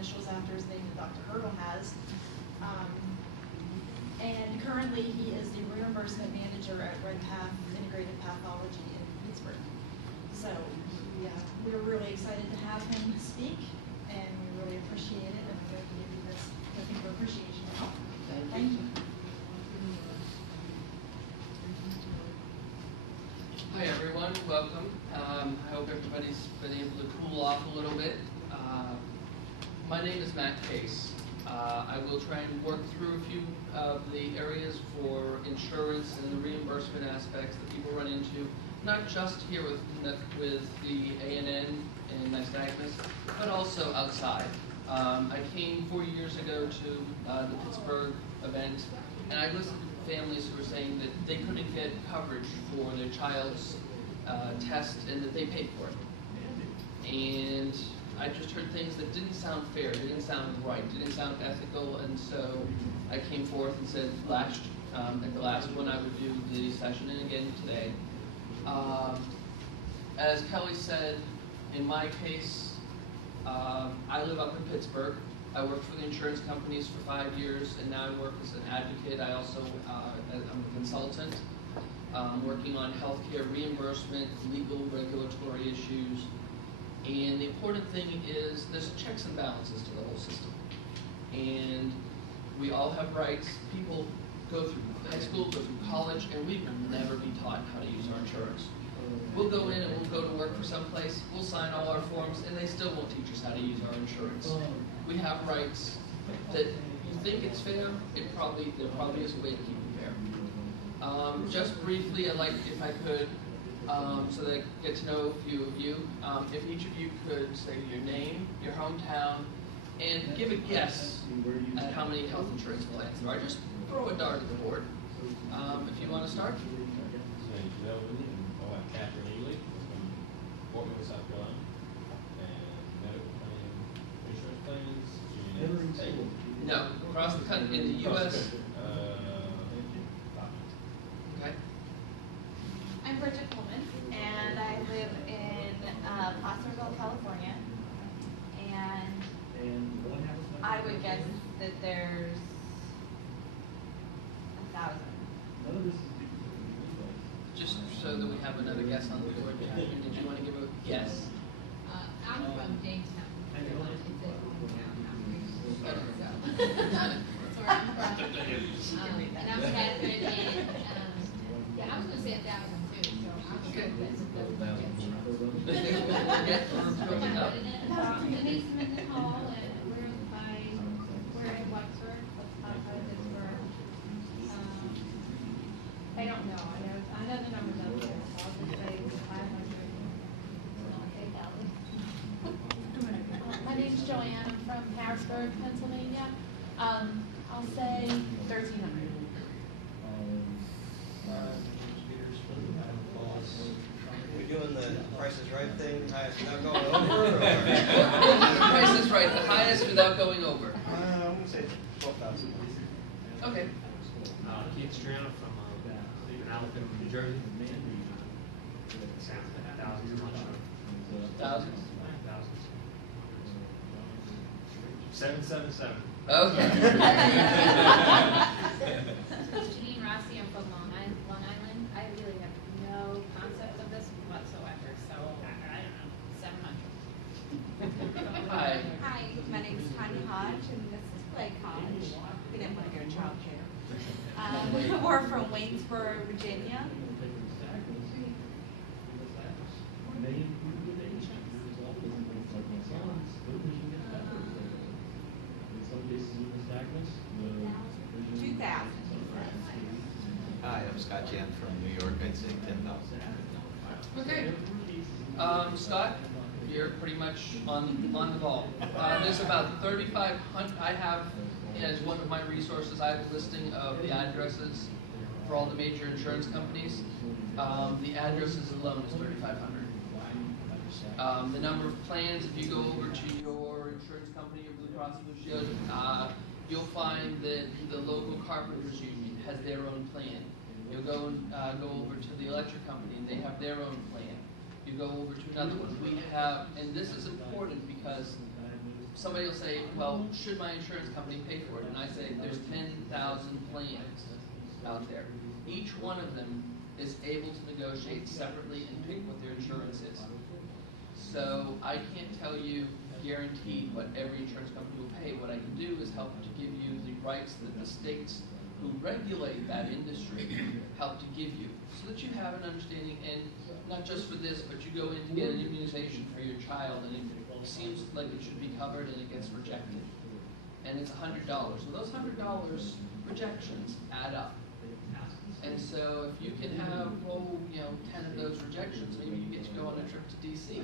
initials after his name that Dr. Hurdle has. And currently he is the reimbursement manager at Red Path Integrated Pathology in Pittsburgh. So we're really excited to have him speak, and we really appreciate it, and we're going to give you this token of appreciation. Thank you. Hi everyone, welcome. I hope everybody's been able to cool off a little bit. My name is Matt Case. I will try and work through a few of the areas for insurance and the reimbursement aspects that people run into, not just here with the A&N and nystagmus, but also outside. I came 4 years ago to the Pittsburgh event, and I listened to families who were saying that they couldn't get coverage for their child's test and that they paid for it. And I just heard things that didn't sound fair, didn't sound right, didn't sound ethical, and so I came forth and said at the last one I would do the session, and again today. As Kelly said, in my case, I live up in Pittsburgh. I worked for the insurance companies for 5 years, and now I work as an advocate. I also, I'm a consultant, working on healthcare reimbursement, legal, regulatory issues. And the important thing is there's checks and balances to the whole system. And we all have rights. People go through high school, go through college, and we will never be taught how to use our insurance. We'll go in and we'll go to work for some place, we'll sign all our forms, and they still won't teach us how to use our insurance. We have rights that you think it's fair, there probably is a way to keep it fair. Just briefly, I'd like, if I could, so that I get to know a few of you, if each of you could say your name, your hometown, and give a guess at how many health insurance plans there are. Just throw a dart at the board. If you want to start. No, across the country, in the U.S. Okay. I'm Bridget Pullman, and I live in Placerville, California. And I would guess that there's 1,000. Just so that we have another guess on the board, Catherine, did you want to give a guess? I'm from Jamestown. That's where I'm from. And I'm Catherine, and I was going to say 1,000 too, so I'm sure Denise Mendenhall, and we're in Wexford, outside Pittsburgh. I don't know. I know the numbers out there, so I'll just say 500. My name's Joanne. I'm from Harrisburg, Pennsylvania. I'll say 1,300. We're doing the Price is Right thing, highest without going over? Or? The Price is Right, the highest without going over. I'm going to say 12,000. Okay. Keith Strana from Alabama, New Jersey. Sounds like 1,000 too much. 1,000? 777. Okay. Janine Rossi, I'm from Long Island. I really have no concept of this whatsoever, so I don't know, 700. Hi. Hi, my name is Tanya Hodge, and this is Clay Hodge. We didn't want to go to child care. We're from Waynesboro, Virginia. Hi, I'm Scott Jan from New York. I'd say 10,000. Okay. Scott, you're pretty much on the ball. There's about 3,500. I have, as one of my resources, I have a listing of the addresses for all the major insurance companies. The addresses alone is 3,500. The number of plans, if you go over to your insurance company or Blue Cross Blue Shield, you'll find that the local carpenters union has their own plan. You'll go over to the electric company and they have their own plan. You go over to another one. We have, and this is important because somebody will say, well, should my insurance company pay for it? And I say, there's 10,000 plans out there. Each one of them is able to negotiate separately and pick what their insurance is. So I can't tell you guaranteed what every insurance company will pay. What I can do is help to give you the rights that the states who regulate that industry help to give you, so that you have an understanding, and not just for this, but you go in to get an immunization for your child, and it seems like it should be covered, and it gets rejected. And it's $100. Well, those $100 rejections add up. And so if you can have, 10 of those rejections, maybe you get to go on a trip to DC.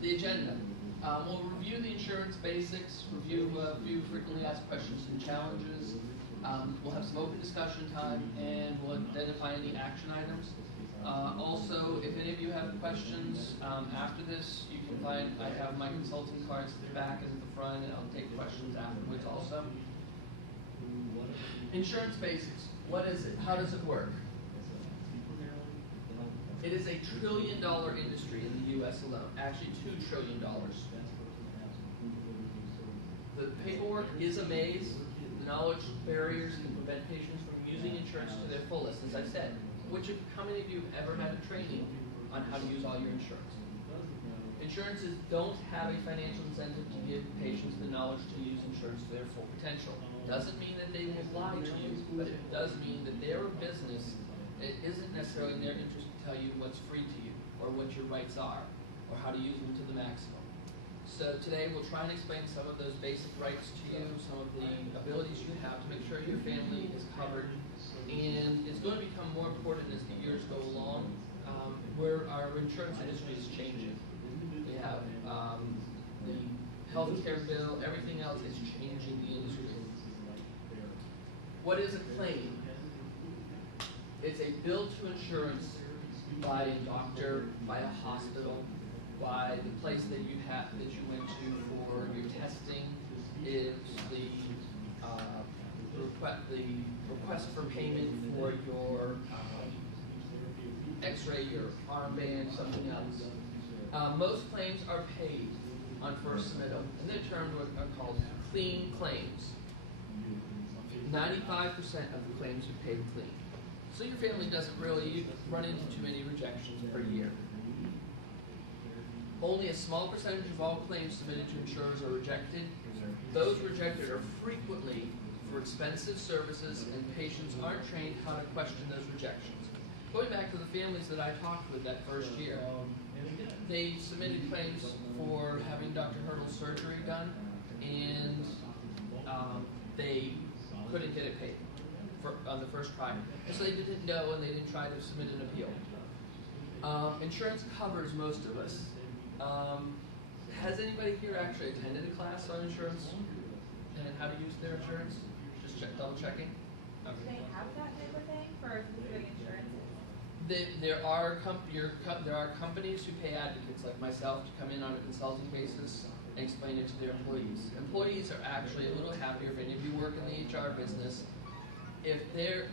The agenda. We'll review the insurance basics, review a few frequently asked questions and challenges. We'll have some open discussion time, and we'll identify any action items. Also, if any of you have questions after this, you can find, I have my consulting cards at the back and at the front, and I'll take questions afterwards also. Insurance basics. What is it? How does it work? It is a $1 trillion industry in the U.S. alone. Actually, $2 trillion. The paperwork is a maze. The knowledge barriers can prevent patients from using insurance to their fullest, as I said. How many of you have ever had a training on how to use all your insurance? Insurances don't have a financial incentive to give patients the knowledge to use insurance to their full potential. Doesn't mean that they will lie to you, but it does mean that their business, it isn't necessarily in their interest to tell you what's free to you, or what your rights are, or how to use them to the maximum. So today we'll try and explain some of those basic rights to you, some of the abilities you have to make sure your family is covered. And it's going to become more important as the years go along, where our insurance industry is changing. We have the healthcare bill, everything else is changing the industry. What is a claim? It's a bill to insurance by a doctor, by a hospital, by the place that you went to for your testing. Is the request for payment for your X-ray, your armband, something else. Most claims are paid on first submittal, and they're termed what are called clean claims. 95% of the claims are paid clean. So your family doesn't really run into too many rejections per year. Only a small percentage of all claims submitted to insurers are rejected. Those rejected are frequently for expensive services, and patients aren't trained how to question those rejections. Going back to the families that I talked with that first year, they submitted claims for having Dr. Hurdle's surgery done, and they couldn't get it paid on the first try. And so they didn't know, and they didn't try to submit an appeal. Insurance covers most of us. Has anybody here actually attended a class on insurance and how to use their insurance? Just double checking. Do they have that type of thing for specific insurances? There are companies who pay advocates like myself to come in on a consulting basis and explain it to their employees. Employees are actually a little happier if any of you work in the HR business. If they're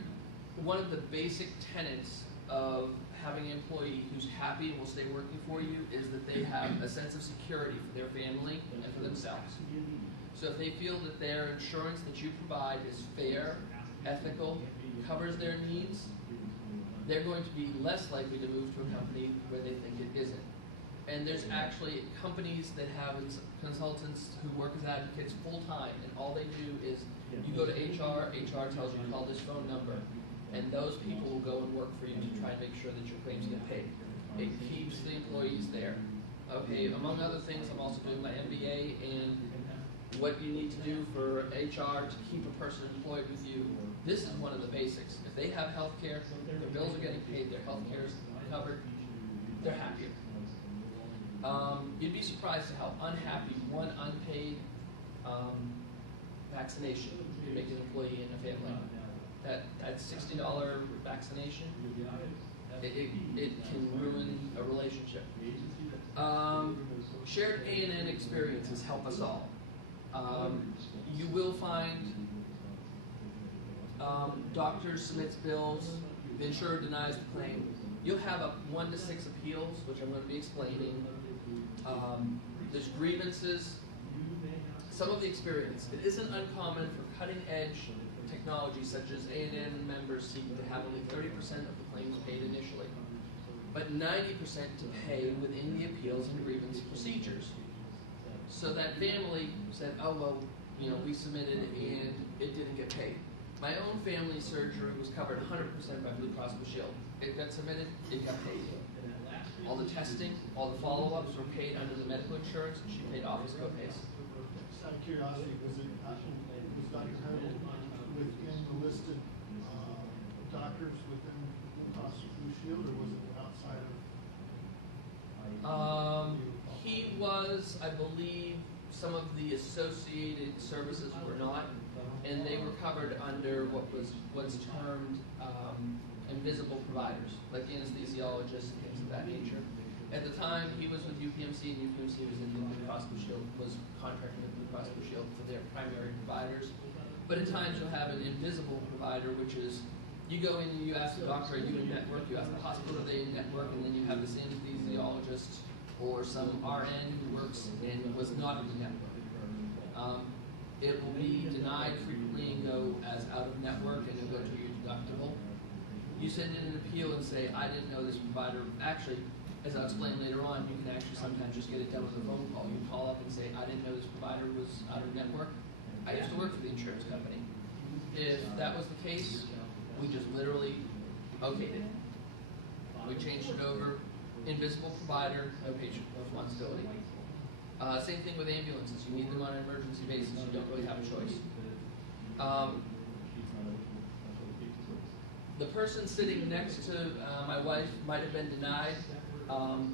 one of the basic tenets of having an employee who's happy and will stay working for you is that they have a sense of security for their family and for themselves. So if they feel that their insurance that you provide is fair, ethical, covers their needs, they're going to be less likely to move to a company where they think it isn't. And there's actually companies that have consultants who work as advocates full time, and all they do is you go to HR, HR tells you to call this phone number, and those people will go and work for you to try and make sure that your claims get paid. It keeps the employees there. Okay, among other things, I'm also doing my MBA, and what you need to do for HR to keep a person employed with you, this is one of the basics. If they have health care, their bills are getting paid, their health care is covered, they're happier. You'd be surprised at how unhappy one unpaid vaccination can make an employee in a family. That $60 vaccination, it can ruin a relationship. Shared A&N experiences help us all. You will find doctors submits bills, the insurer denies the claim. You'll have 1 to 6 appeals, which I'm going to be explaining. There's grievances. Some of the experience. It isn't uncommon for cutting-edge technology such as A&N members seek to have only 30% of the claims paid initially, but 90% to pay within the appeals and grievance procedures. So that family said, oh, well, you know, we submitted and it didn't get paid. My own family surgery was covered 100% by Blue Cross Blue Shield. It got submitted, it got paid. All the testing, all the follow-ups were paid under the medical insurance, and she paid office co-pays. Just out of curiosity, was Dr. Hurdle within the listed doctors within Blue Cross Blue Shield, or was it outside of? He was, I believe, some of the associated services were not, and they were covered under what's termed invisible providers, like anesthesiologists and things of that nature. At the time, he was with UPMC, and UPMC was in the Blue Cross Blue Shield, was contracting with Blue Cross Blue Shield for their primary providers. But at times, you'll have an invisible provider, which is you go in and you ask the doctor, are you in network? You ask the hospital, are they in network? And then you have this anesthesiologist or some RN who works and was not in the network. It will be denied frequently and go as out of network, and it'll go to your deductible. You send in an appeal and say, I didn't know this provider. Actually, as I'll explain later on, you can actually sometimes just get it done with a phone call. You call up and say, I didn't know this provider was out of network. I used to work for the insurance company. If that was the case, we just literally okayed it. We changed it over, invisible provider, no patient responsibility. Same thing with ambulances. You need them on an emergency basis. You don't really have a choice. The person sitting next to my wife might have been denied,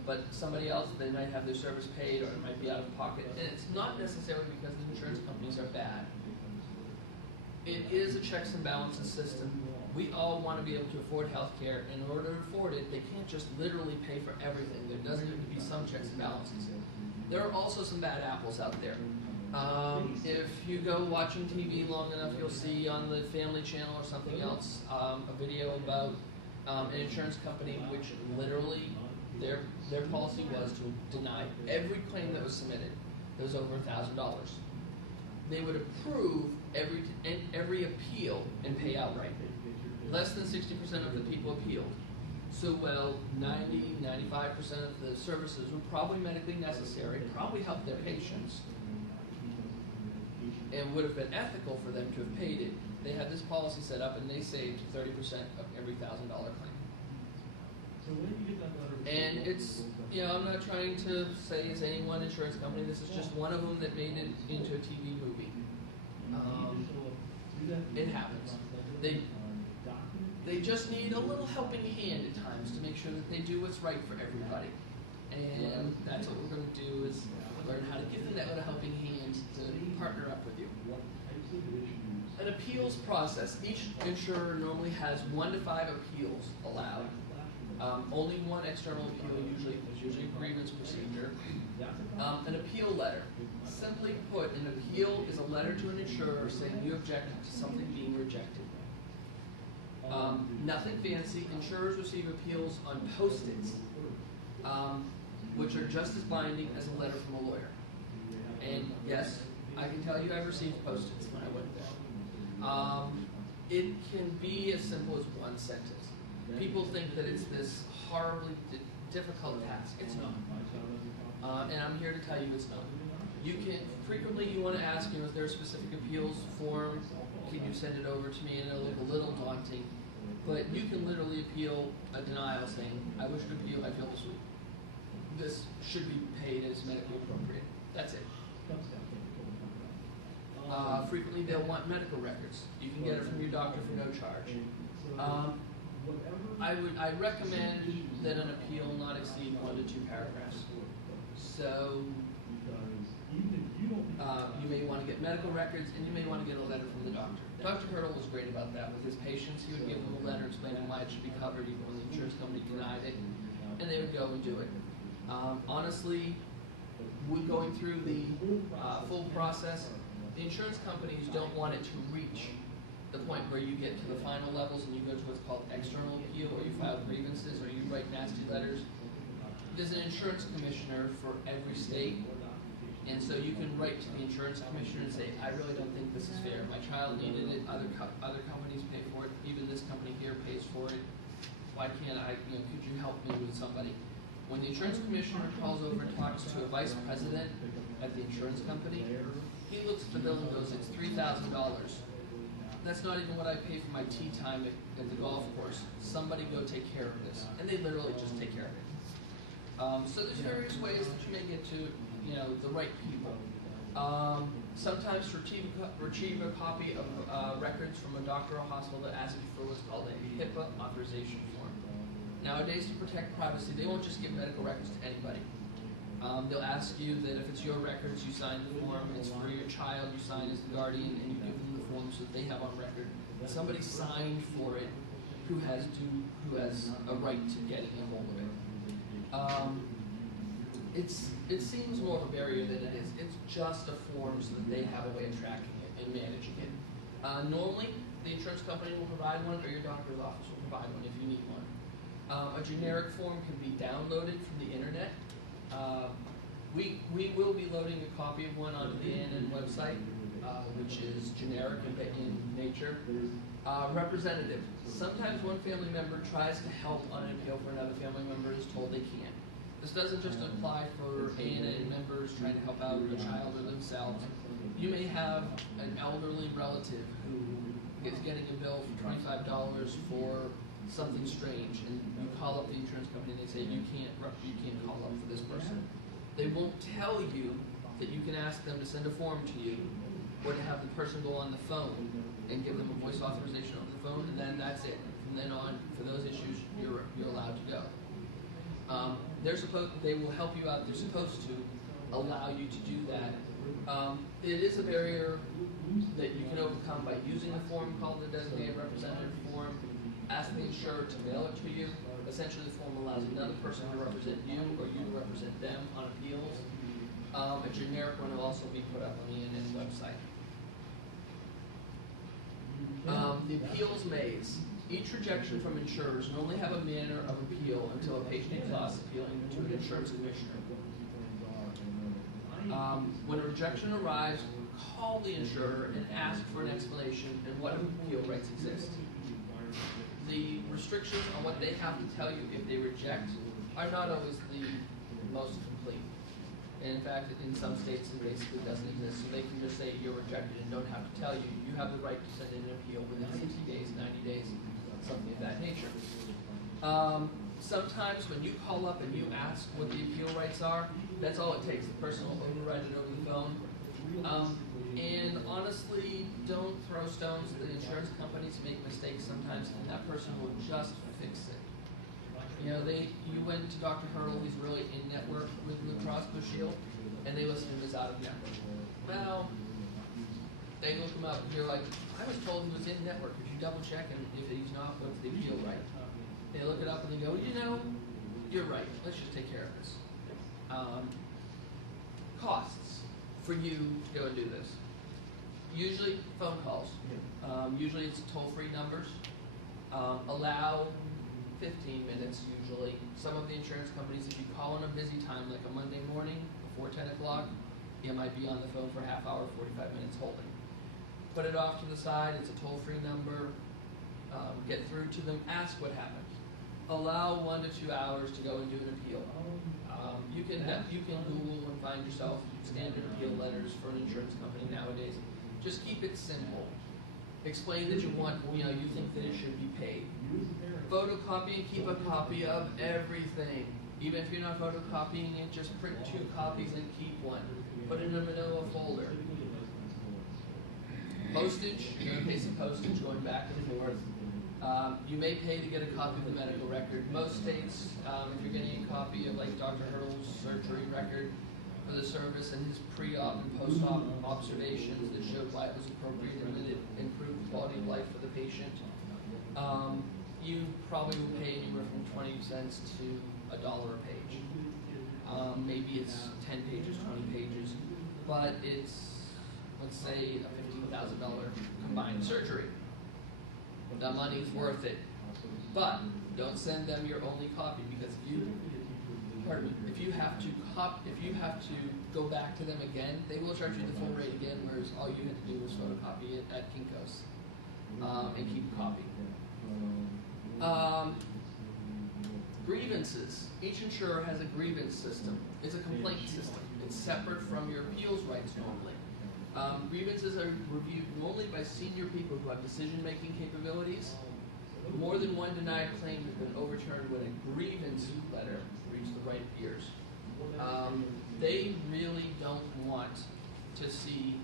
but somebody else, they might have their service paid or it might be out of pocket. And it's not necessarily because the insurance companies are bad. It is a checks and balances system. We all want to be able to afford health care. In order to afford it, they can't just literally pay for everything. There does need to be some checks and balances. There are also some bad apples out there. If you go watching TV long enough, you'll see on the Family Channel or something else a video about an insurance company which literally their policy was to deny every claim that was submitted that was over $1,000. They would approve every appeal and pay outright. Less than 60% of the people appealed. So, well, 95% of the services were probably medically necessary, probably helped their patients, and would have been ethical for them to have paid it. They had this policy set up, and they saved 30% of every $1,000 claim. And it's, you know, I'm not trying to say it's any one insurance company. This is just one of them that made it into a TV movie. It happens. They just need a little helping hand at times to make sure that they do what's right for everybody. And that's what we're going to do is learn how to give them that little helping hand to partner up with you. An appeals process. Each insurer normally has 1 to 5 appeals allowed. Only one external appeal is usually a grievance procedure. An appeal letter. Simply put, an appeal is a letter to an insurer saying you object to something being rejected. Nothing fancy. Insurers receive appeals on Post-its, which are just as binding as a letter from a lawyer. And yes, I can tell you I've received Post-its when I went there. It can be as simple as one sentence. People think that it's this horribly difficult task. It's not. And I'm here to tell you it's not. You can, frequently you want to ask, you know, is there a specific appeals form? Can you send it over to me? And it'll look a little daunting. But you can literally appeal a denial saying, I wish to appeal, I feel this should be paid as medically appropriate. That's it. Frequently they'll want medical records. You can get it from your doctor for no charge. I recommend that an appeal not exceed 1 to 2 paragraphs. So you may want to get medical records, and you may want to get a letter from the doctor. Dr. Hurdle was great about that with his patients. He would give them a letter explaining why it should be covered, even when the insurance company denied it, and they would go and do it. Honestly, with going through the full process, the insurance companies don't want it to reach the point where you get to the final levels and you go to what's called external appeal, or you file grievances, or you write nasty letters. there's an insurance commissioner for every state, and so you can write to the insurance commissioner and say, I really don't think this is fair. My child needed it, other companies pay for it, even this company here pays for it. Why can't I, could you help me with somebody? When the insurance commissioner calls over and talks to a vice president at the insurance company, he looks at the bill and goes, it's $3,000. That's not even what I pay for my tea time at the golf course. Somebody go take care of this. And they literally just take care of it. So there's various ways that you may get to, the right people. Sometimes retrieve a copy of records from a doctor or hospital that asks you for what's called a HIPAA authorization form. Nowadays, to protect privacy, they won't just give medical records to anybody. They'll ask you that if it's your records, you sign the form. It's for your child, you sign as the guardian, and you give them the form so that they have on record that somebody signed for it who has a right to getting a hold of it. It seems more of a barrier than it is. It's just a form so that they have a way of tracking it and managing it. Normally, the insurance company will provide one, or your doctor's office will provide one if you need one. A generic form can be downloaded from the internet. We will be loading a copy of one onto the ANN website, which is generic in nature. Representative. Sometimes one family member tries to help on an appeal for another family member is told they can't. This doesn't just apply for ANN members trying to help out a child or themselves. You may have an elderly relative who is getting a bill for $25 for something strange, and you call up the insurance company and they say you can't call up for this person. They won't tell you that you can ask them to send a form to you, or to have the person go on the phone and give them a voice authorization over the phone, and then that's it. From then on, for those issues, you're allowed to go. They will help you out. They're supposed to allow you to do that. It is a barrier that you can overcome by using a form called the designated representative form. Ask the insurer to mail it to you. Essentially, the form allows another person to represent you or you to represent them on appeals. A generic one will also be put up on the ANN website. The appeals maze. Each rejection from insurers will only have a manner of appeal until a patient exhausts appealing to an insurance commissioner. When a rejection arrives, call the insurer and ask for an explanation and what appeal rights exist. The restrictions on what they have to tell you if they reject are not always the most complete. And in fact, in some states, it basically doesn't exist. So they can just say you're rejected and don't have to tell you. You have the right to send in an appeal within 60 days, 90 days, something of that nature. Sometimes when you call up and you ask what the appeal rights are, that's all it takes. The person will override it over the phone. And honestly, don't throw stones. The insurance companies make mistakes sometimes, and that person will just fix it. You went to Dr. Hurdle, he's really in network with Blue Cross Blue Shield, and they list him as out of network. Well, they look him up, and you're like, I was told he was in network. Could you double check? And if he's not, what's the appeal right? They look it up and they go, you're right. Let's just take care of this. Costs for you to go and do this. Usually phone calls. Usually it's toll-free numbers. Allow 15 minutes usually. Some of the insurance companies, if you call on a busy time, like a Monday morning before 10 o'clock, you might be on the phone for a half hour, 45 minutes holding. Put it off to the side. It's a toll-free number. Get through to them. Ask what happened. Allow 1 to 2 hours to go and do an appeal. You can Google and find yourself standard appeal letters for an insurance company nowadays. Just keep it simple. Explain that you think that it should be paid. Photocopy and keep a copy of everything. Even if you're not photocopying it, just print 2 copies and keep one. Put it in a manila folder. Postage, you're going to pay some postage going back and forth. You may pay to get a copy of the medical record. Most states, if you're getting a copy of like Dr. Hurdle's surgery record for the service and his pre-op and post-op observations that showed why it was appropriate and that it improved the quality of life for the patient, you probably will pay anywhere from 20 cents to $1 a page. Maybe it's 10 pages, 20 pages, but it's, let's say, a $15,000 combined surgery. The money's worth it. But don't send them your only copy, because if you pardon me, if you have to go back to them again, they will charge you the full rate again, whereas all you had to do was photocopy it at Kinko's and keep a copy. Grievances. Each insurer has a grievance system. It's a complaint system. It's separate from your appeals rights normally. Grievances are reviewed normally by senior people who have decision-making capabilities. More than one denied claim has been overturned when a grievance letter reached the right ears. They really don't want to see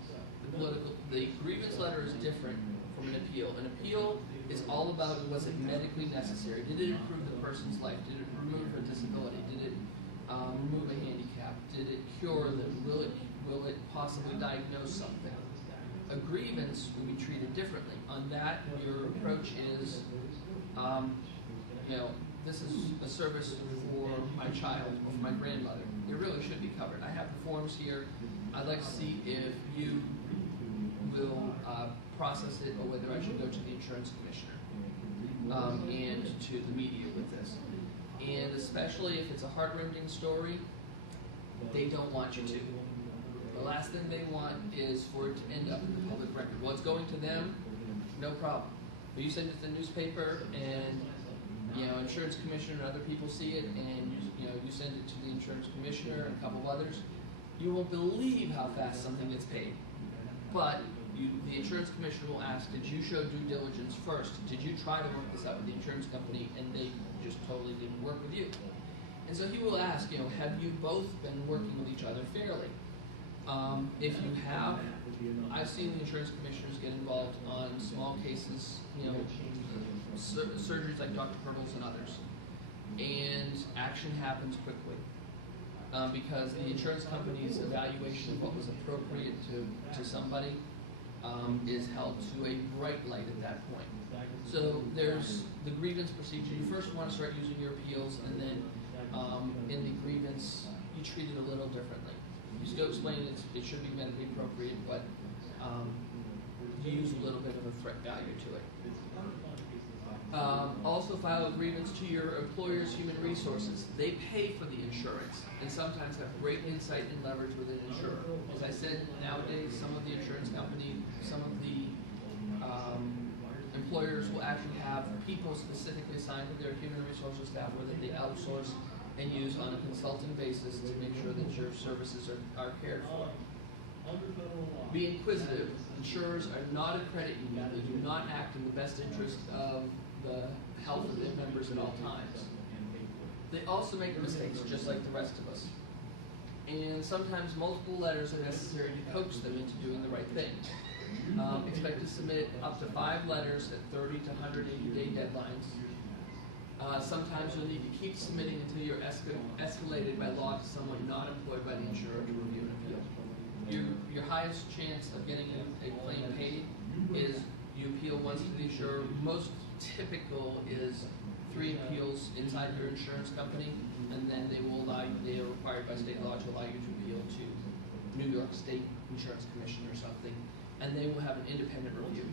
the grievance letter is different from an appeal. An appeal is all about was it medically necessary? Did it improve the person's life? Did it remove a disability? Did it remove a handicap? Did it cure them? Will it possibly diagnose something? A grievance will be treated differently. On that, your approach is, this is a service for my child or for my grandmother. It really should be covered. I have the forms here. I'd like to see if you will process it or whether I should go to the insurance commissioner and to the media with this. And especially if it's a heart-rending story, they don't want you to. The last thing they want is for it to end up in the public record. Well, it's going to them, no problem. But you send it to the newspaper and insurance commissioner and other people see it, and you send it to the insurance commissioner and a couple of others, you won't believe how fast something gets paid. But the insurance commissioner will ask, did you show due diligence first? Did you try to work this out with the insurance company and they just totally didn't work with you? And so he will ask, have you both been working with each other fairly? If you have, I've seen the insurance commissioners get involved on small cases, surgeries like Dr. Purtle's and others, and action happens quickly because the insurance company's evaluation of what was appropriate to somebody is held to a bright light at that point. So there's the grievance procedure. You first want to start using your appeals, and then in the grievance, you treat it a little differently. You still explain it should be medically appropriate, but you use a little bit of a threat value to it. Also file a grievance to your employer's human resources. They pay for the insurance and sometimes have great insight and leverage with an insurer. As I said, nowadays some of the insurance company, some of the employers will actually have people specifically assigned to their human resources staff where they outsource and use on a consulting basis to make sure that your services are cared for. Be inquisitive. Insurers are not a credit union. They do not act in the best interest of the health of their members at all times. They also make mistakes, just like the rest of us. And sometimes multiple letters are necessary to coax them into doing the right thing. Expect to submit up to 5 letters at 30 to 180-day deadlines. Sometimes you'll need to keep submitting until you're escalated by law to someone not employed by the insurer to review an appeal. Your highest chance of getting a claim paid is you appeal once to the insurer. Most typical is 3 appeals inside your insurance company, and then they are required by state law to allow you to appeal to New York State Insurance Commission or something, and they will have an independent review.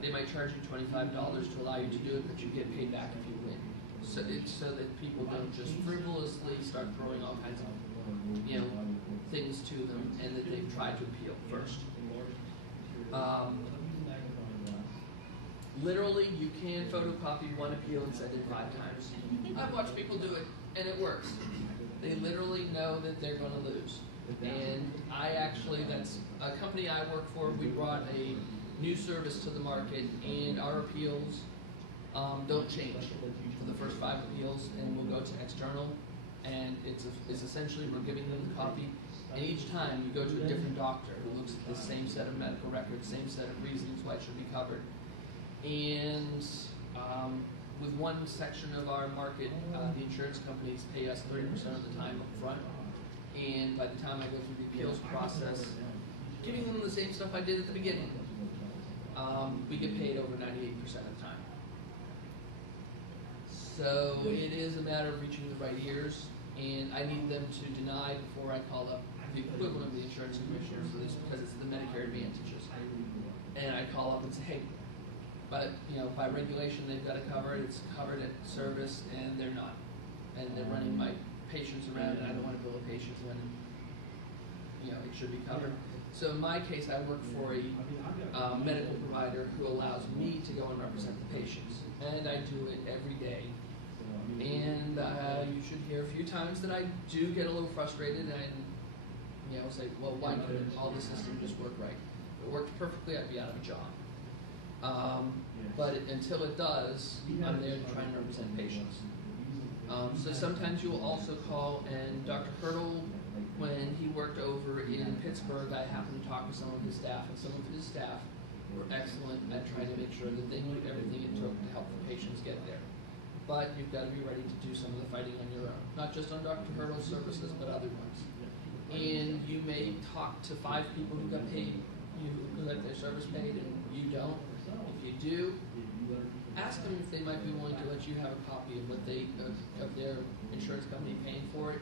They might charge you $25 to allow you to do it, but you get paid back if you win. So that people don't just frivolously start throwing all kinds of things to them, and that they've tried to appeal first. Literally, you can photocopy one appeal and send it 5 times. I've watched people do it, and it works. They literally know that they're going to lose. And that's a company I work for. We brought a new service to the market, and our appeals don't change for the first 5 appeals, and we'll go to external, and it's essentially we're giving them the copy, and each time you go to a different doctor who looks at the same set of medical records, same set of reasons why it should be covered. And with one section of our market, the insurance companies pay us 30% of the time up front, and by the time I go through the appeals process, giving them the same stuff I did at the beginning, we get paid over 98% of the time. So it is a matter of reaching the right ears, and I need them to deny before I call up the equivalent of the insurance commissioner for this, because it's the Medicare Advantages. And I call up and say, hey, but by regulation they've got to cover it. It's covered at service, and they're not, and they're running my patients around, and I don't want to bill the patients when, it should be covered. So in my case, I work for a medical provider who allows me to go and represent the patients, and I do it every day. And you should hear a few times that I do get a little frustrated and, say, well, why couldn't all the system just work right? If it worked perfectly, I'd be out of a job. But until it does, I'm there to try and represent patients. So sometimes you'll also call, and Dr. Hurdle, when he worked over in Pittsburgh, I happened to talk with some of his staff, and some of his staff were excellent at trying to make sure that they knew everything it took to help the patients get there. But you've got to be ready to do some of the fighting on your own, not just on Dr. Hurdle's services, but other ones. And you may talk to 5 people who got paid, who got their service paid, and you don't. If you do, ask them if they might be willing to let you have a copy of what of their insurance company paying for it.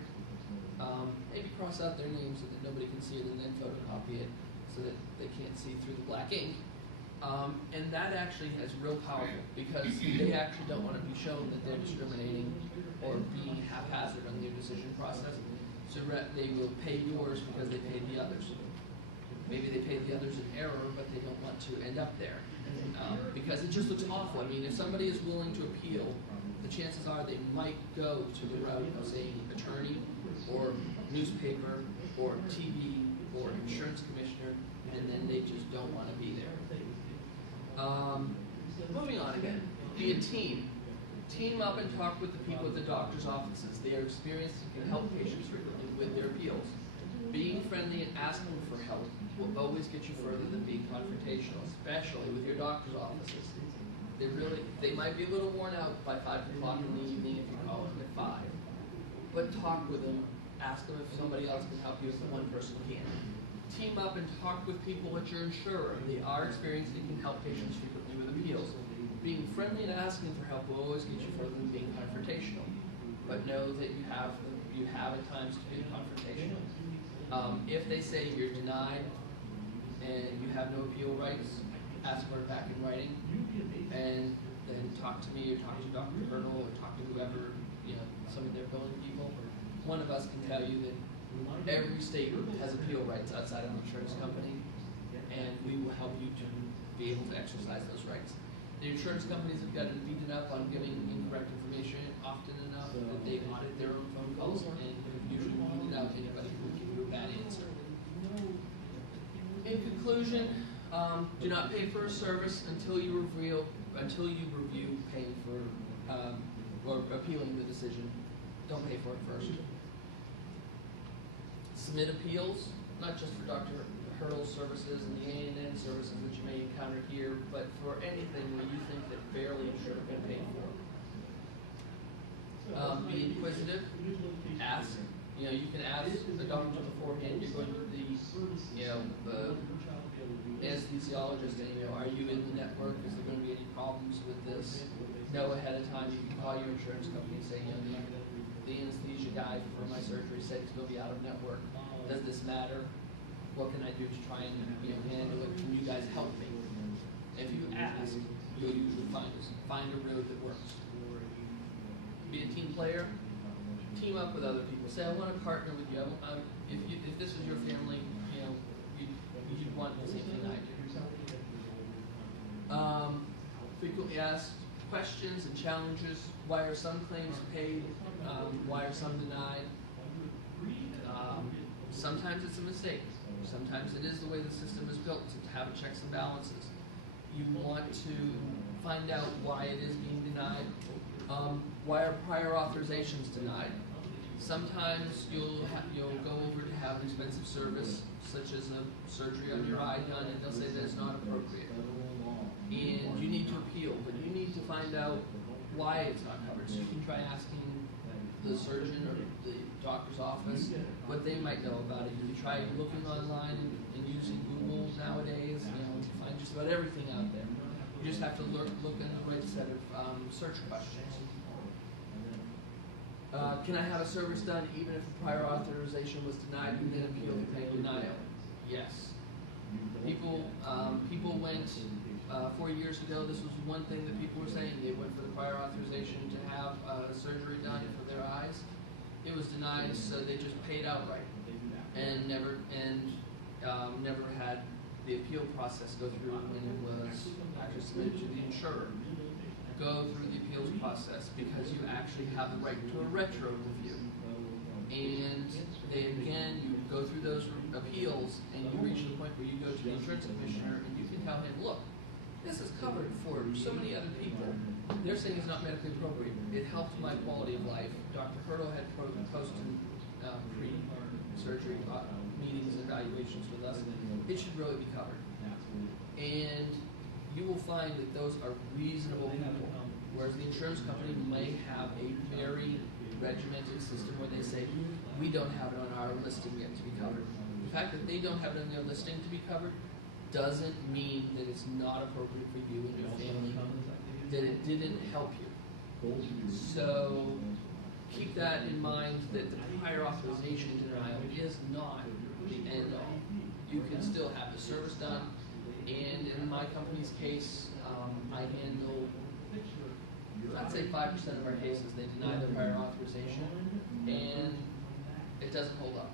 Maybe cross out their names so that nobody can see it, and then photocopy it so that they can't see through the black ink. And that actually is real powerful, because they actually don't want to be shown that they're discriminating or being haphazard on their decision process. So they will pay yours because they paid the others. Maybe they paid the others in error, but they don't want to end up there. Because it just looks awful. I mean, if somebody is willing to appeal, the chances are they might go to the route of, say, attorney or newspaper or TV or insurance commissioner, and then they just don't want to be there. Moving on again, be a team. Team up and talk with the people at the doctor's offices. They are experienced and can help patients frequently with their appeals. Being friendly and asking for help will always get you further than being confrontational, especially with your doctor's offices. They might be a little worn out by 5 o'clock in the evening if you call them at 5. But talk with them, ask them if somebody else can help you if the one person can't. Team up and talk with people at your insurer. They are experienced and can help patients frequently with appeals. Being friendly and asking for help will always get you further than being confrontational. But know that you have at times to be confrontational. If they say you're denied and you have no appeal rights, ask for it back in writing, and then talk to me or talk to Dr. Hurdle or talk to whoever, some of their billing people. One of us can tell you that every state has appeal rights outside of the insurance company, and we will help you to be able to exercise those rights. The insurance companies have gotten beaten up on giving incorrect information often enough that they audit their own phone calls and have usually weeded out anybody who would give you a bad answer. In conclusion, do not pay for a service until you review paying for or appealing the decision. Don't pay for it first. Submit appeals, not just for Dr. Hurdle's services and the A&N services that you may encounter here, but for anything where you think that barely should have been paid for. Be inquisitive. Ask. You can ask the doctor beforehand. You're going to the anesthesiologist, and are you in the network? Is there going to be any problems with this? Know ahead of time. You can call your insurance company and say, the anesthesia guy for my surgery said he's going to be out of network. Does this matter? What can I do to try and handle it? Can you guys help me? If you ask, you'll usually find a road that works. Be a team player. Team up with other people. Say, I want to partner with you. If this is your family, you'd want the same thing I do. Frequently asked questions and challenges. Why are some claims paid? Why are some denied? Sometimes it's a mistake. Sometimes it is the way the system is built to have checks and balances. You want to find out why it is being denied. Why are prior authorizations denied? Sometimes you'll go over to have an expensive service, such as a surgery on your eye done, and they'll say that it's not appropriate. And you need to appeal, but you need to find out why it's not covered. So you can try asking the surgeon or the doctor's office what they might know about it. You can try looking online and using Google nowadays. You find just about everything out there. You just have to look in the right set of search questions. Can I have a service done even if a prior authorization was denied and then appeal the claim denial? Yes. People went 4 years ago. This was one thing that people were saying. They went for the prior authorization to have surgery done for their eyes, it was denied, so they just paid outright and never had the appeal process go through when it was actually submitted to the insurer. Go through the appeals process because you actually have the right to a retro review. And then again, you go through those appeals and you reach the point where you go to the insurance commissioner and you can tell him, look, this is covered for so many other people. They're saying it's not medically appropriate. It helped my quality of life. Dr. Hurdle had post and pre-surgery meetings and evaluations with us. It should really be covered. And you will find that those are reasonable people, whereas the insurance company may have a very regimented system where they say, we don't have it on our listing yet to be covered. The fact that they don't have it on their listing to be covered doesn't mean that it's not appropriate for you and your family, that it didn't help you. So keep that in mind, that the prior authorization denial is not the end all. You can still have the service done, and in my company's case, I handle, I'd say 5% of our cases, they deny the prior authorization, and it doesn't hold up.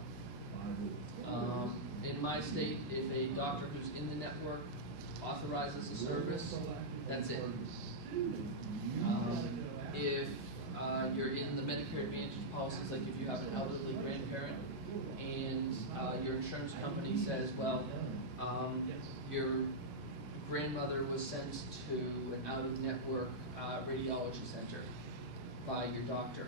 In my state, if a doctor who's in the network authorizes a service, that's it. If you're in the Medicare Advantage policies, like if you have an elderly grandparent and your insurance company says, well, your grandmother was sent to an out-of-network radiology center by your doctor.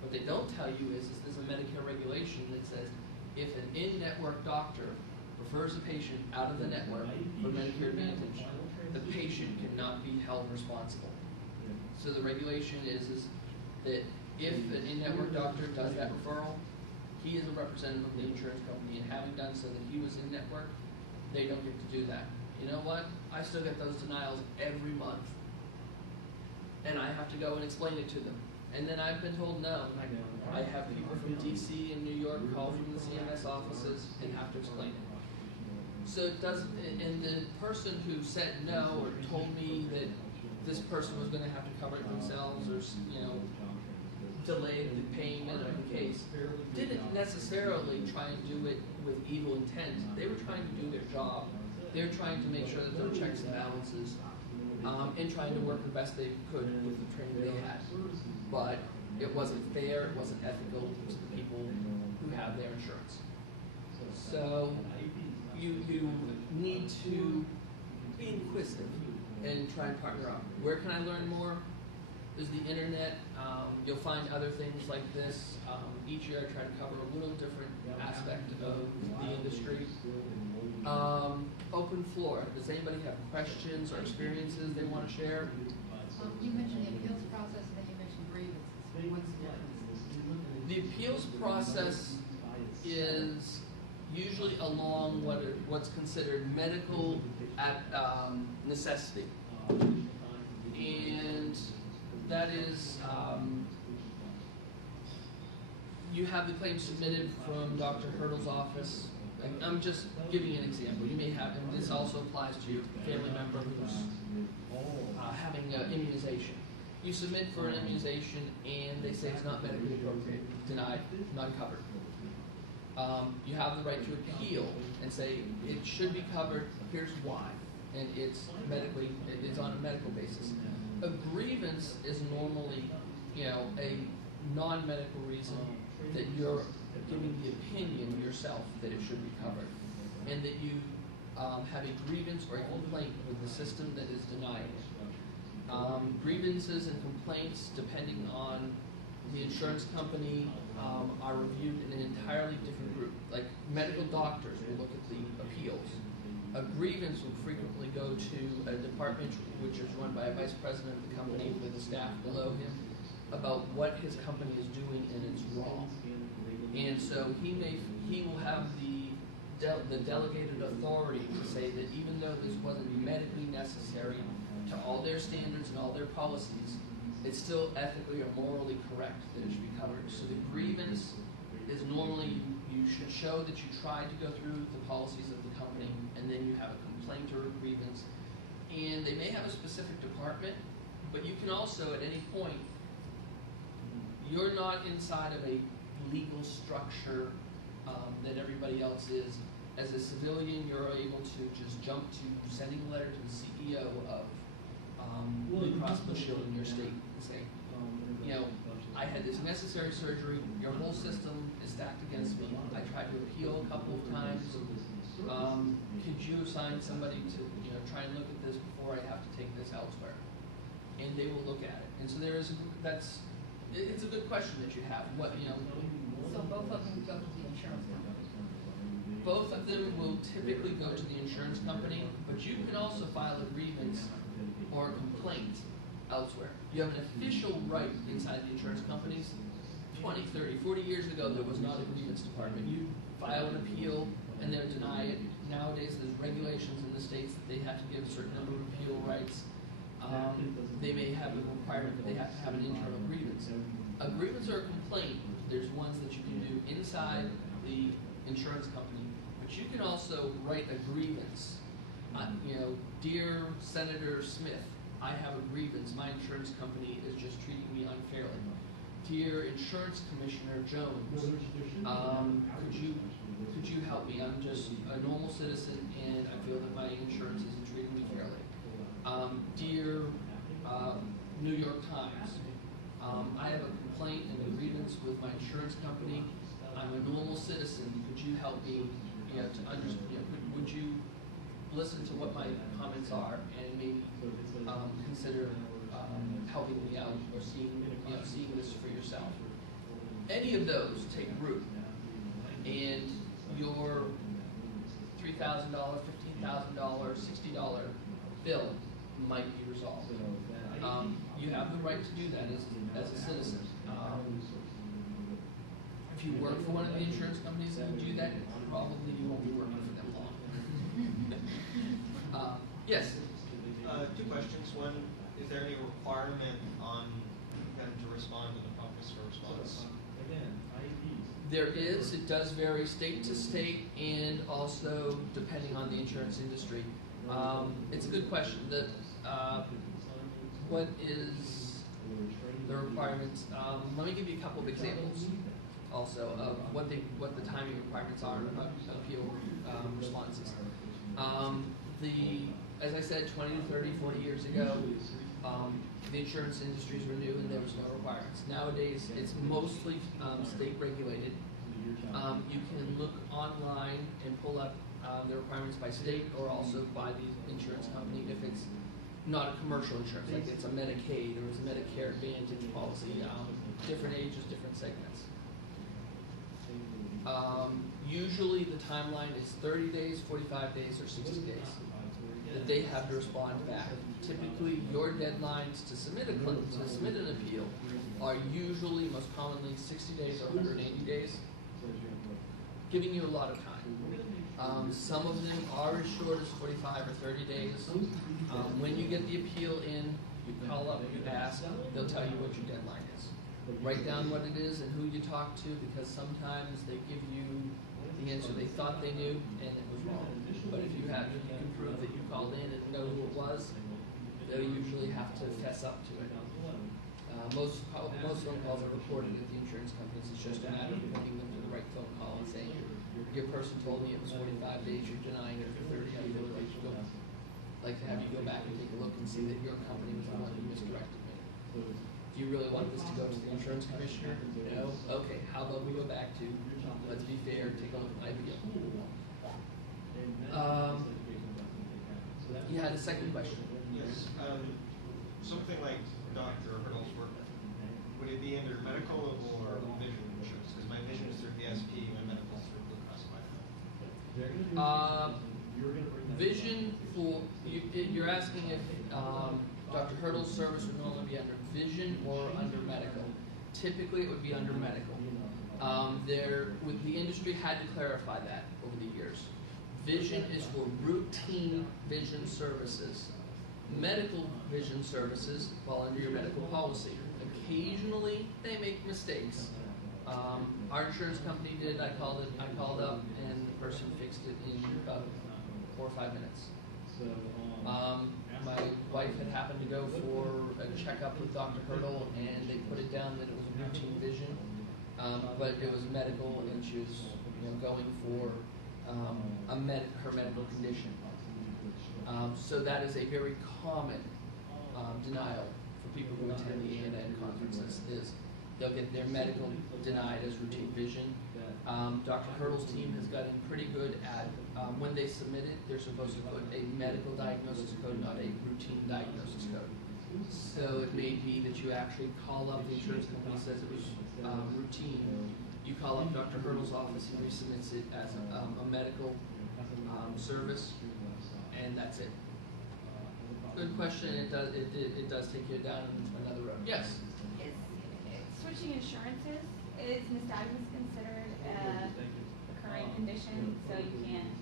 What they don't tell you is there's a Medicare regulation that says if an in-network doctor refers a patient out of the network for Medicare Advantage, the patient cannot be held responsible. So the regulation is that if an in-network doctor does that referral, he is a representative of the insurance company, and having done so that he was in network, they don't get to do that. You know what? I still get those denials every month. And I have to go and explain it to them. And then I've been told no. I have people from DC and New York call from the CMS offices and have to explain it. So it doesn't, and the person who said no or told me that this person was going to have to cover it themselves or, delayed the payment of the case, didn't necessarily try and do it with evil intent. They were trying to do their job. They're trying to make sure that there are checks and balances, and trying to work the best they could with the training they had. But it wasn't fair, it wasn't ethical to the people who have their insurance. So you need to be inquisitive and try and partner up. Where can I learn more? There's the internet. You'll find other things like this. Each year I try to cover a little different aspect of the industry. Open floor. Does anybody have questions or experiences they want to share? You mentioned the appeals process, and then you mentioned grievances. What's the difference? The appeals process is usually along what's considered medical necessity. And that is, you have the claim submitted from Dr. Hurdle's office. I'm just giving an example. You may have, and this also applies to your family member who's having immunization. You submit for an immunization and they say it's not medically appropriate, denied, not covered. You have the right to appeal and say it should be covered, here's why. And it's on a medical basis. A grievance is normally, a non-medical reason that you're giving the opinion yourself that it should be covered, and that you have a grievance or a complaint with the system that is denying it. Grievances and complaints, depending on the insurance company, are reviewed in an entirely different group. Like medical doctors will look at the appeals. A grievance will frequently go to a department which is run by a vice president of the company with a staff below him about what his company is doing and it's wrong. And so he will have the delegated authority to say that even though this wasn't medically necessary to all their standards and all their policies, it's still ethically or morally correct that it should be covered. So the grievance is normally you should show that you tried to go through the policies of the company, and then you have a complaint or a grievance. And they may have a specific department, but you can also at any point you're not inside of a legal structure that everybody else is. As a civilian, you're able to just jump to sending a letter to the CEO of Blue Cross Blue Shield in your state and say, you know, I had this necessary surgery, your whole system is stacked against me, I tried to appeal a couple of times, could you assign somebody to, you know, try and look at this before I have to take this elsewhere? And they will look at it. And so there is, it's a good question that you have. What, you know, So both of them go to the insurance company? both of them will typically go to the insurance company, but you can also file a grievance or a complaint elsewhere. You have an official right inside the insurance companies. 20, 30, 40 years ago, there was not a grievance department. You file an appeal and they'll deny it. Nowadays, there's regulations in the states that they have to give a certain number of appeal rights. They may have a requirement that they have to have an internal grievance. A grievance or a complaint, there's ones that you can do inside the insurance company, but you can also write a grievance. You know, dear Senator Smith, I have a grievance. My insurance company is just treating me unfairly. Dear Insurance Commissioner Jones, could you help me? I'm just a normal citizen and I feel that my insurance isn't treating me fairly. Dear New York Times, I have a complaint and a grievance with my insurance company. I'm a normal citizen. Could you help me? You know, to understand. You know, would you listen to what my comments are and maybe consider helping me out or seeing this for yourself? Any of those take root, and your $3,000, $15,000, $60 bill might be resolved. You have the right to do that as a citizen. If you work for one of the insurance companies that do that, probably you won't be working for them long. Yes? Two questions. One, is there any requirement on them to respond to the promptness for response? There is. It does vary state to state and also depending on the insurance industry. It's a good question. What is the requirements? Let me give you a couple of examples also of what the timing requirements are of appeal responses. As I said, 20 to 30, 40 years ago, the insurance industries were new and there was no requirements. Nowadays, it's mostly state regulated. You can look online and pull up the requirements by state or also by the insurance company if it's not a commercial insurance, like it's a Medicaid or it's a Medicare Advantage policy, different ages, different segments. Usually the timeline is 30 days, 45 days, or 60 days that they have to respond back. Typically, your deadlines to submit an appeal are usually, most commonly, 60 days or 180 days, giving you a lot of time. Some of them are as short as 45 or 30 days. When you get the appeal in, you call up, you ask, they'll tell you what your deadline is. Write down what it is and who you talk to, because sometimes they give you the answer they thought they knew and it was wrong. But if you can prove that you called in and know who it was, they'll usually have to fess up to it. Most phone calls are recorded at the insurance companies. It's just a matter of pointing them to the right phone call and saying, your person told me it was 45 days, you're denying it for 30. I would like to have you go back and take a look and see that your company was the one who misdirected me. Do you really want this to go to the insurance commissioner? No? Okay, how about we go back to, let's be fair, take a look at my appeal. You had a second question. Yes. Something like Dr. Hurdle's work, would it be under medical or vision insurance? Because my vision is through PSP, my medical is through Blue Cross Blue Shield. Vision for, you're asking if Dr. Hurdle's service would normally be under vision or under medical. Typically, it would be under medical. The industry had to clarify that over the years. Vision is for routine vision services. Medical vision services fall under your medical policy. Occasionally, they make mistakes. Our insurance company did. I called up, and the person fixed it in about 4 or 5 minutes. My wife had happened to go for a checkup with Dr. Hurdle, and they put it down that it was a routine vision, but it was medical, and she was, going for her medical condition. So that is a very common denial for people who attend the ANN conferences. Is they'll get their medical denied as routine vision. Dr. Hurdle's team has gotten pretty good at when they submit it, they're supposed to put a medical diagnosis code, not a routine diagnosis code. So it may be that you actually call up the insurance company, says it was routine. You call up Dr. Hurdle's office, he resubmits it as a medical service, and that's it. Good question. It does take you down another road. Yes. Is switching insurances, is nystagmus considered a recurring condition, so you can't,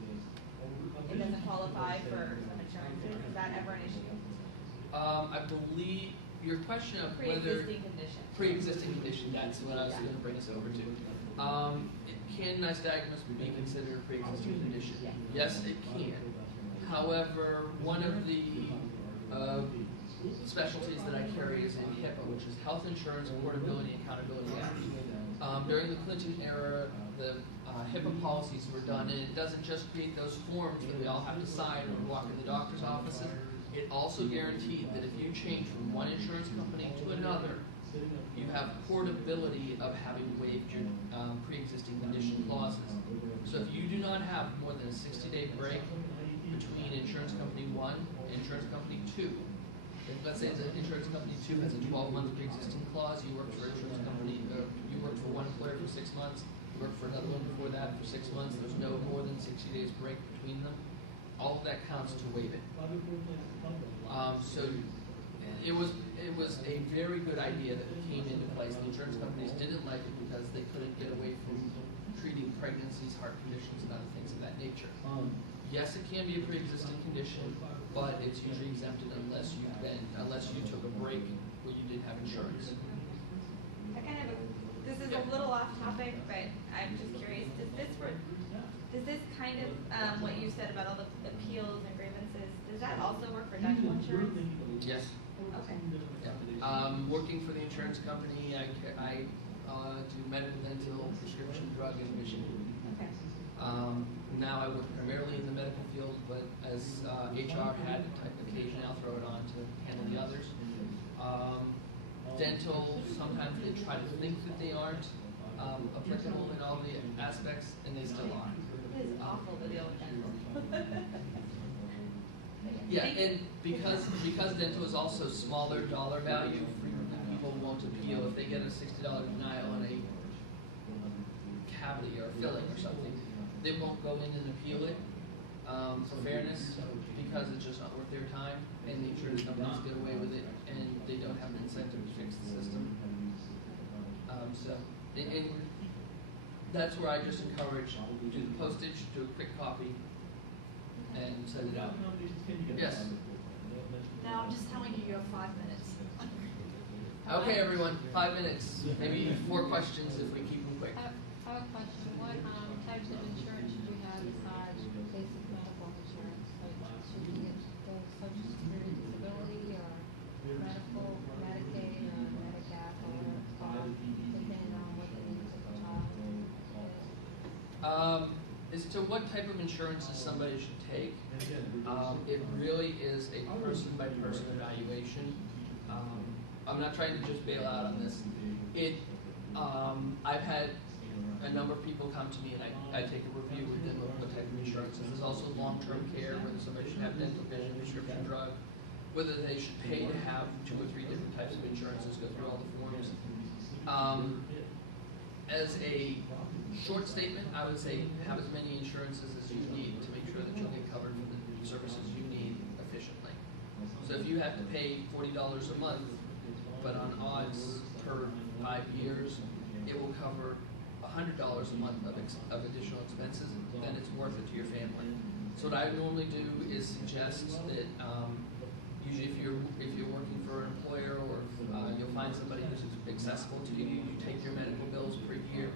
it doesn't qualify for some insurances? Is that ever an issue? I believe your question of whether Pre-existing condition. pre-existing condition, that's what I was going to bring us over to. Can nystagmus be considered a pre-existing condition? Yes, it can. However, one of the specialties that I carry is in HIPAA, which is Health Insurance Portability and Accountability Act. During the Clinton era, the HIPAA policies were done, and it doesn't just create those forms that we all have to sign when we walk in the doctor's offices. It also guaranteed that if you change from one insurance company to another, you have portability of having waived your pre-existing condition clauses. So if you do not have more than a 60-day break between insurance company 1 and insurance company 2, let's say that insurance company 2 has a 12-month pre-existing clause, you work for insurance company, you work for one employer for 6 months, you work for another one before that for 6 months, there's no more than 60 days break between them, all of that counts to waive it. So it was a very good idea that came into place. The insurance companies didn't like it because they couldn't get away from treating pregnancies, heart conditions, and other things of that nature. Yes, it can be a pre-existing condition, but it's usually exempted unless you took a break where you didn't have insurance. This is a little off topic, but I'm just curious, does this kind of, what you said about all the appeals and grievances, does that also work for dental insurance? Yes. Okay. Yeah. Working for the insurance company, I do medical, dental, prescription drug, and vision. Okay. Now I work primarily in the medical field, but as HR had occasionally, I'll throw it on to handle the others. Dental, sometimes they try to think that they aren't applicable in all the aspects, and they still are. It is awful to deal with dental. Yeah, and because dental is also smaller dollar value, frequently people won't appeal if they get a $60 denial on a cavity or filling or something. They won't go in and appeal it for fairness because it's just not worth their time, and the insurance companies get away with it, and they don't have an incentive to fix the system. And that's where I just encourage, do the postage, do a quick copy, and send it out. Yes? No, I'm just telling you, you have 5 minutes. Okay, everyone, 5 minutes. Maybe 4 questions if we keep them quick. I have a question. What types of insurance should you have besides basic medical insurance? Like, should you get the Social Security disability or medical, Medicaid, or Medigap, or depending on what the needs of the child is? As to what type of insurances somebody should take, it really is a person-by-person evaluation. I'm not trying to just bail out on this. I've had a number of people come to me, and I take a review with them of what type of insurances. There's also long-term care, whether somebody should have dental, vision, prescription drug, whether they should pay to have 2 or 3 different types of insurances, go through all the forms. As a short statement, I would say have as many insurances as you need to make sure that you'll get covered for the services you need efficiently. So if you have to pay $40 a month, but on odds per 5 years, it will cover $100 a month of additional expenses, then it's worth it to your family. So what I normally do is suggest that usually if you're working for an employer, or you'll find somebody who's accessible to you, you take your medical bills per year.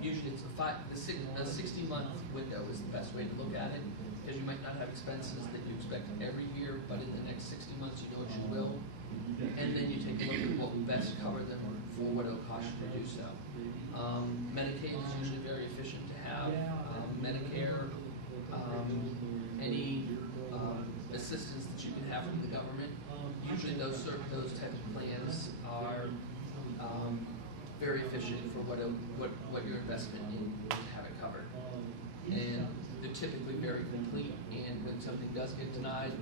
Usually it's a 60-month window is the best way to look at it. because you might not have expenses that you expect every year, but in the next 60 months you know what you will. And then you take a look at what will best cover them for what it'll cost you to do so. Medicaid is usually very efficient to have. Medicare, any assistance that you can have from the government. Usually those type of plans are very efficient for what your investment in to have it covered. And they're typically very complete, and when something does get denied,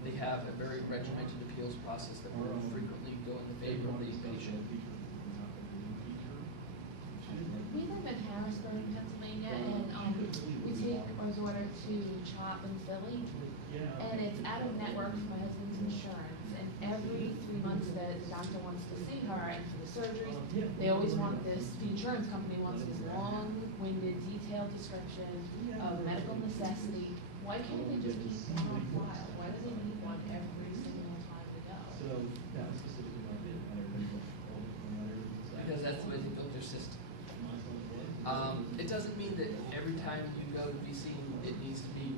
they have a very regimented appeals process that will frequently go in the favor of the patient. We live in Harrisburg, Pennsylvania, and we take our daughter to CHOP in Philly, and it's out of network for my husband's insurance. And every 3 months that the doctor wants to see her and for the surgeries, they always want this, the insurance company wants this long-winded, detailed description of medical necessity. Why can't they just keep one on file? Why do they need one every single time we go? Because that's the way they build their system. It doesn't mean that every time you go to be seen, it needs to be.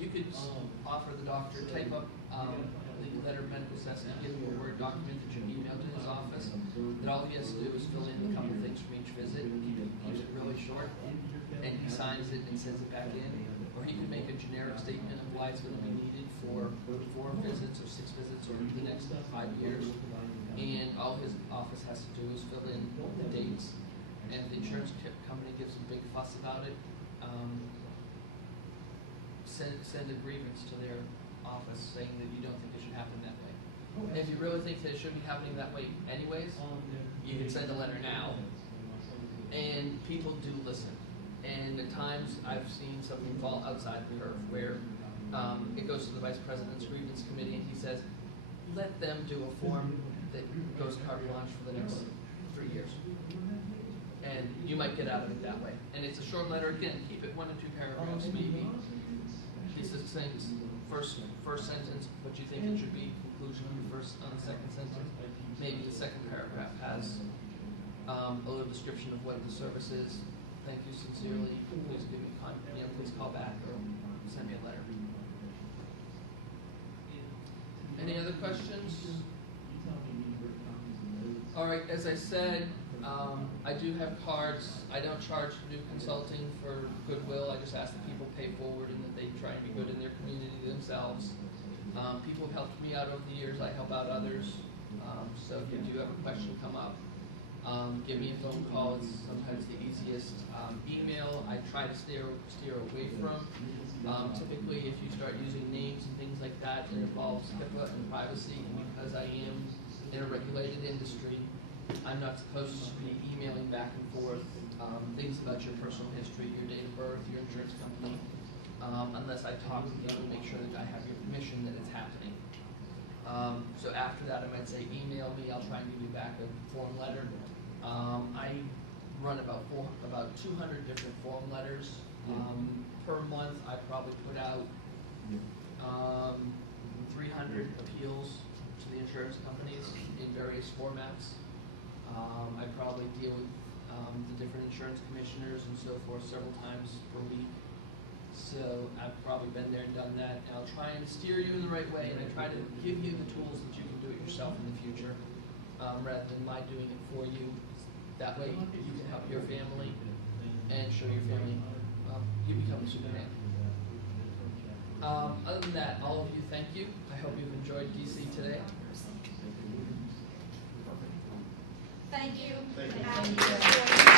You could offer the doctor, type up the letter of medical necessity, give him a Word document that you email to his office. That all he has to do is fill in a couple of things from each visit, keep it really short, and he signs it and sends it back in. Or he could make a generic statement of why it's going to be needed for 4 visits or 6 visits or the next 5 years. And all his office has to do is fill in the dates. And if the insurance company gives a big fuss about it, send a grievance to their office saying that you don't think it should happen that way. And if you really think that it should be happening that way anyways, you can send a letter now. And people do listen. And at times I've seen something fall outside the earth where it goes to the Vice President's Grievance Committee and he says, let them do a form that goes carte blanche for the next 3 years. And you might get out of it that way. And it's a short letter. Again, keep it 1 or 2 paragraphs, maybe. He says things, first sentence, what you think it should be, conclusion on the second sentence. Maybe the second paragraph has a little description of what the service is. Thank you sincerely. Please give me please call back or send me a letter. Any other questions? All right, as I said, I do have cards. I don't charge new consulting for goodwill. I just ask that people pay forward and that they try and be good in their community themselves. People have helped me out over the years. I help out others. So if you do have a question come up, give me a phone call. It's sometimes the easiest. Email, I try to steer away from. Typically, if you start using names and things like that, it involves HIPAA and privacy. And because I am in a regulated industry, I'm not supposed to be emailing back and forth things about your personal history, your date of birth, your insurance company, unless I talk to you and make sure that I have your permission that it's happening. So after that, I might say email me. I'll try and give you back a form letter. I run about 200 different form letters. Per month, I probably put out 300 appeals to the insurance companies in various formats. I probably deal with the different insurance commissioners and so forth several times per week. So I've probably been there and done that. And I'll try and steer you in the right way, and I try to give you the tools that you can do it yourself in the future, rather than my doing it for you. That way you can help your family and show your family you become a Superman. Other than that, all of you, thank you. I hope you've enjoyed DC today. Thank you. Thank you. Thank you.